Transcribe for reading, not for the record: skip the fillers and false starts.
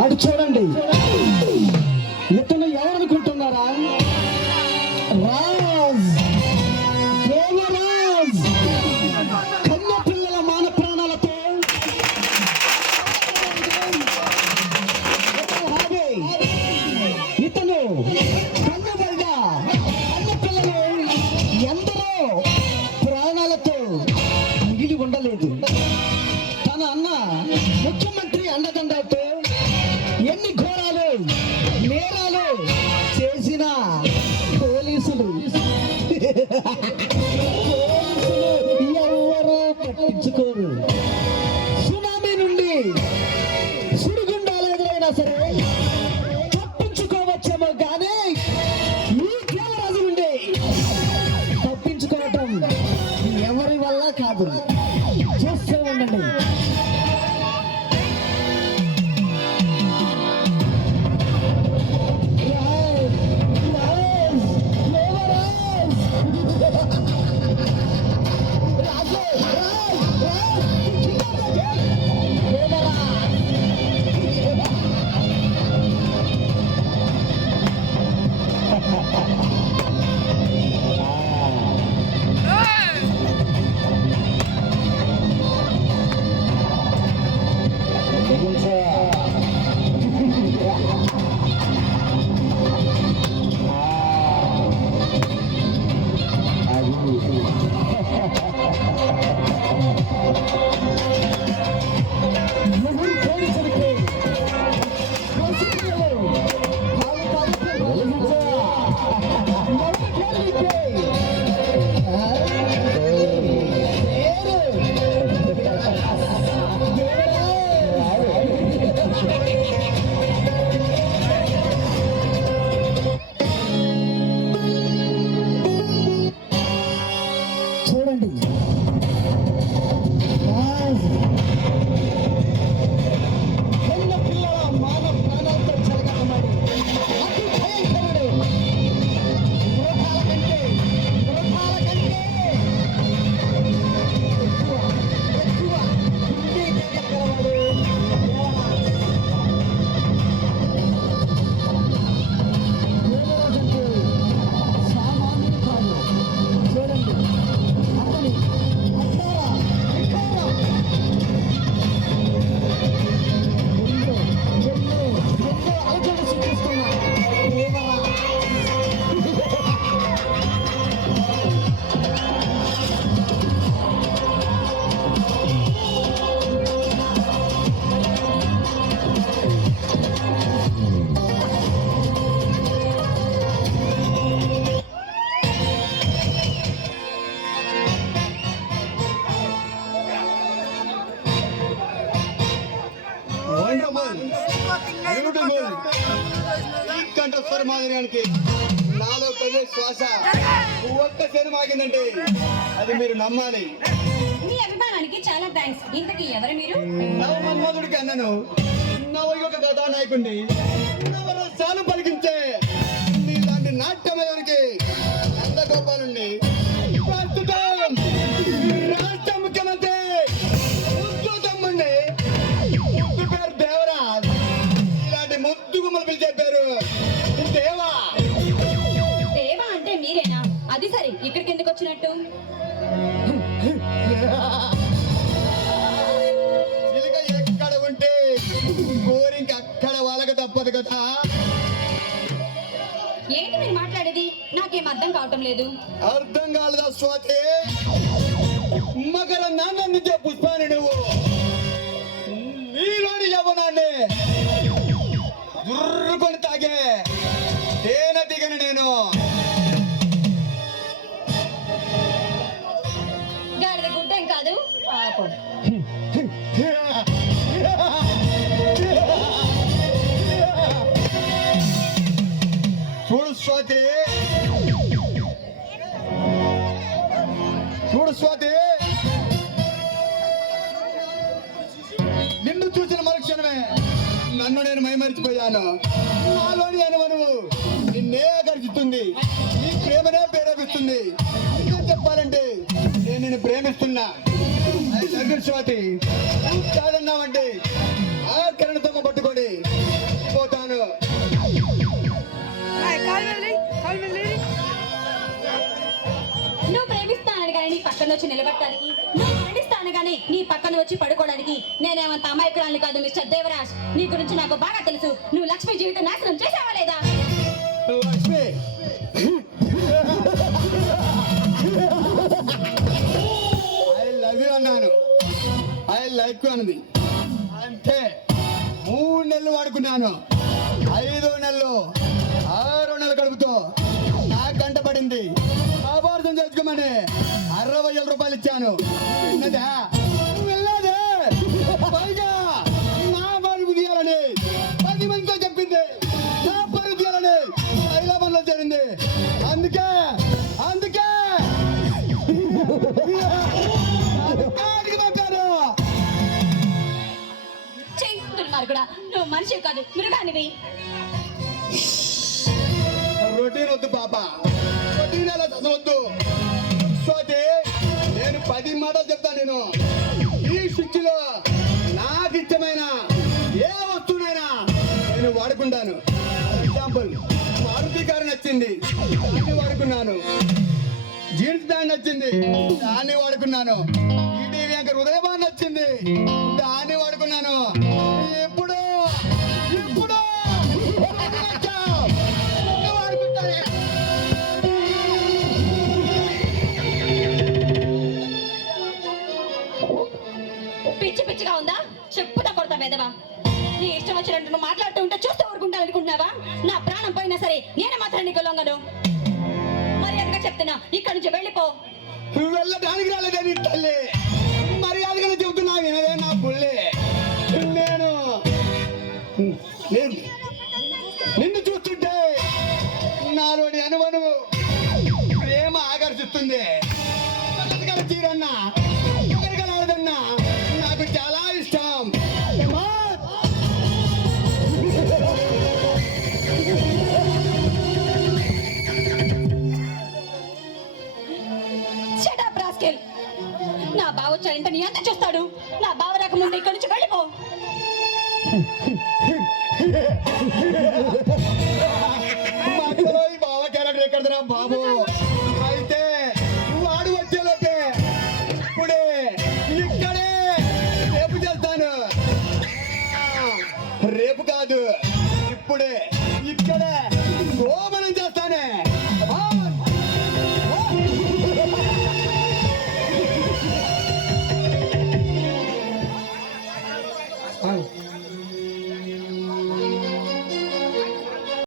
అటు చూడండి, ఇతను ఎవరనుకుంటున్నారా? రాజ్, దేవరాజ్, కన్న పిల్లల మాన ప్రాణాలతో ఇతను కన్నబడ్డ కన్న పిల్లలు ఎందరో ప్రాణాలతో మిగిలి ఉండలేదు. తన అన్న ముఖ్యమంత్రి అండదండలతో ఎన్ని ఘోరాలు నేరాలు చేసిన పోలీసులు ఎవరు పట్టించుకోరు. సునామీ నుండి సుడిగుండాలు ఎదురైనా సరే తప్పించుకోవచ్చేమో కానీ ఈ దేవరాజు నుండి తప్పించుకోవటం ఎవరి వల్ల కాదు. చూస్తూ ఉండండి. చూడండి, చిన్న పిల్లల మాన ప్రాణాలతో చెలగాటమాడి అతి భయంకరుడు. మృగాల కంటే ఎక్కువ బుద్ధి కలిగినవాడు దేవరాజు. సామాన్యుడు కాదు. చూడండి, అతని ఎన్నో అలజడి సృష్టిస్తున్న దేవరాజు. కంఠస్వర మాదిరియానికి నాలో కలిగే శ్వాస ఒక్కసారి మాగిందంటే అది మీరు నమ్మాలి. మీ అభిమానానికి చాలా థ్యాంక్స్. ఇంతకీ ఎవరు మీరు? నవ మన్మధుడికి అన్నను, నవయుగ కథానాయకుడిని, నవరసాలు పలికించే మీలాంటి నాట్యమయానికి నందగోపాలుణ్ణి. ప్రస్తుతం రాష్ట్ర ముఖ్యమంత్రి ముద్దు తమ్ముణ్ణి. ముద్దు పేరు దేవరాజ్. ఇలాంటి ముద్దు గుమ్మలు పిలిచే పేరు దేవా. దేవా అంటే మీరేనా? అది సరే, ఇక్కడికి ఎందుకు వచ్చినట్టు? చిలుక ఎక్కడ ఉంటే కోరింక అక్కడ వాళ్ళకి తప్పదు కదా. ఏంటి మీరు మాట్లాడేది? నాకేం అర్థం కావటం లేదు. అర్థం కాలేదా స్వాతి? మకర నాన్నందించే పుష్పాన్ని నువ్వు నీలోని యవ్వనాన్ని దుర్రుకొని తాగే తేన దిగను నేను. గాడిద గుడ్డేం కాదు పాపం. చూడు స్వాతి, చూడు స్వాతి, నిన్ను చూసిన మరుక్షణమే నన్ను నేను మైమరిచిపోయాను. నాలోని అనువనువు నిన్నే ఆకర్షిస్తుంది, నీ ప్రేమనే ప్రేరేపిస్తుంది. నిజం చెప్పాలంటే నేను నిన్ను ప్రేమిస్తున్నా. స్వాతి కాదన్నావంటే ఆ కిరణతమ్మ పట్టుకొని నిలబడటానికి నువ్వు మరణిస్తాను గానీ నీ పక్కన వచ్చి పడుకోవడానికి నేనేమంత అమాయకురాలు కాదు మిస్టర్ దేవరాజ్. నీ గురించి నాకు బాగా తెలుసు. నువ్వు లక్ష్మి జీవితం నాశనం చేసావా లేదా? లక్ష్మి ఐ లవ్ యూ అన్నాను, ఐ లైక్ యూ అన్నది అంటే 3 నెలలు వాడుకున్నాను. 5వ నెలలో 6 నెలల కడుపుతో నా కంట పడింది. అపార్థం చేసుకోమని 60,000 రూపాయలు ఇచ్చాను. విన్నదా? వెళ్ళదే పైగా నా పరుగు తీయాలని 10 మందితో చెప్పింది. నా పరుగు తీయాలని హైదరాబాద్లో చేరింది. అందుకే అందుకే ఆడికి పంపారు. దుర్మార్గుడా, నువ్వు మనిషి కాదు మృగానివి. రొటీన్ వద్దు పాప, రొటీన్ అలా చదవద్దు. సోది నేను 10 మాటలు చెప్తాను. నేను ఈ శిక్షలో నాకు ఇష్టమైన ఏ వస్తువునైనా నేను వాడుకుంటాను. ఫర్ ఎగ్జాంపుల్ మారుతి కారు నచ్చింది, దాన్ని వాడుకున్నాను. జీన్స్ ప్యాంట్ నచ్చింది, దాన్ని వాడుకున్నాను. ఈటీవీ యాంకర్ ఉదయభాన్ నచ్చింది, దాన్ని వాడుకున్నాను. ఇప్పుడు ఇప్పుడు వాడుకుంటాను. పిచ్చి పిచ్చిగా ఉందా? చెప్పుతా కొడతా వెదవా. నీ ఇష్టం వచ్చినట్టు నువ్వు మాట్లాడుతూ ఉంటే చూస్తూ ఊరుకుంటాను అనుకుంటున్నావా? నా ప్రాణం పోయినా సరే నేను మాత్రం నీకు లొంగను. మర్యాదగా చెప్తున్నా, ఇక్కడి నుంచి వెళ్ళిపో. వెళ్ళడానికి రాలేదే నీ తల్లి, మర్యాదగానే చెబుతున్నా వినదే నా పుల్లి. నేను నిన్ను చూస్తుంటే నాలోని అనుమానము ప్రేమ ఆకర్షిస్తుంది. చీరన్నా ఒకరికలాడదన్నా నాకు చాలా ఇష్టం. Shut up, rascal. నా బావ వచ్చాయంటే నీ అంత చూస్తాడు. నా బావ రాకముందు ఇక్కడి నుంచి వెళ్ళిపో. మాటలో ఈ బావ క్యారెక్టర్ ఎక్కడదరా బాబు. అయితే వాడు వచ్చేలోపే ఇప్పుడే ఇక్కడే రేపు చేస్తాను. రేపు కాదు, ఇప్పుడే.